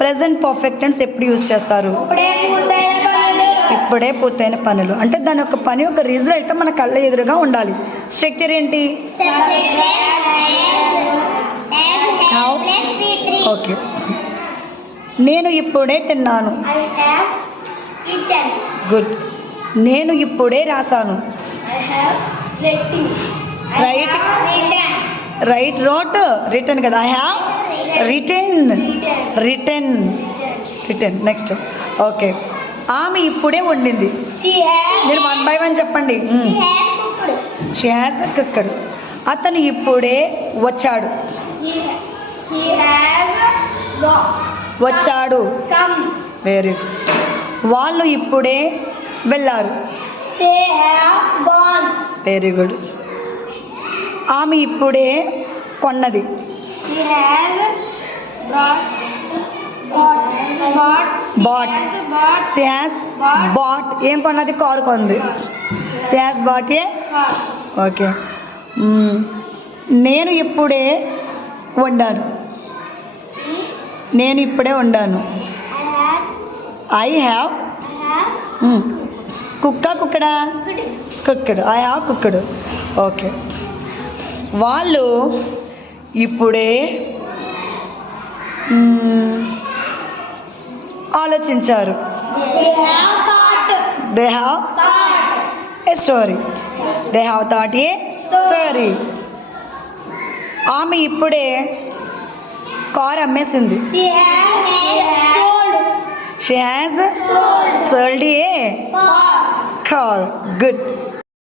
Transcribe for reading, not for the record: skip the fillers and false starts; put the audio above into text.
Present perfect tense ఎప్పుడు use చేస్తారు? ఇప్పుడే పూర్తయిన పనులు. అంటే దాని ఒక పని ఒక రిజల్ట్ మన కళ్ళ ఎదురుగా ఉండాలి. స్ట్రక్చర్ ఏంటి? ఓకే. నేను ఇప్పుడే తిన్నాను. గుడ్. నేను ఇప్పుడే రాశాను. రైట్ రోట్ రిటర్న్ కదా. I have written. Next. Okay. ఆమె ఇప్పుడే వండింది. మీరు 1 by 1 చెప్పండి. She has cooked. అతను ఇప్పుడే వచ్చాడు. Very good. వాళ్ళు ఇప్పుడే వెళ్ళారు. Very good. ఆమె ఇప్పుడే కొన్నది. బాట్. She has bought. ఏం కొన్నది? కారు కొంది. She has bought a. Okay. నేను ఇప్పుడే వండాను. ఐ హ్యావ్ కుక్కడా? Cooked. I have cooked. Okay. వాళ్ళు ఇప్పుడే ఆలోచించారు. They have a story. They have thought a story. ఆమె ఇప్పుడే కార్ అమ్మేసింది. She has sold a car. Good.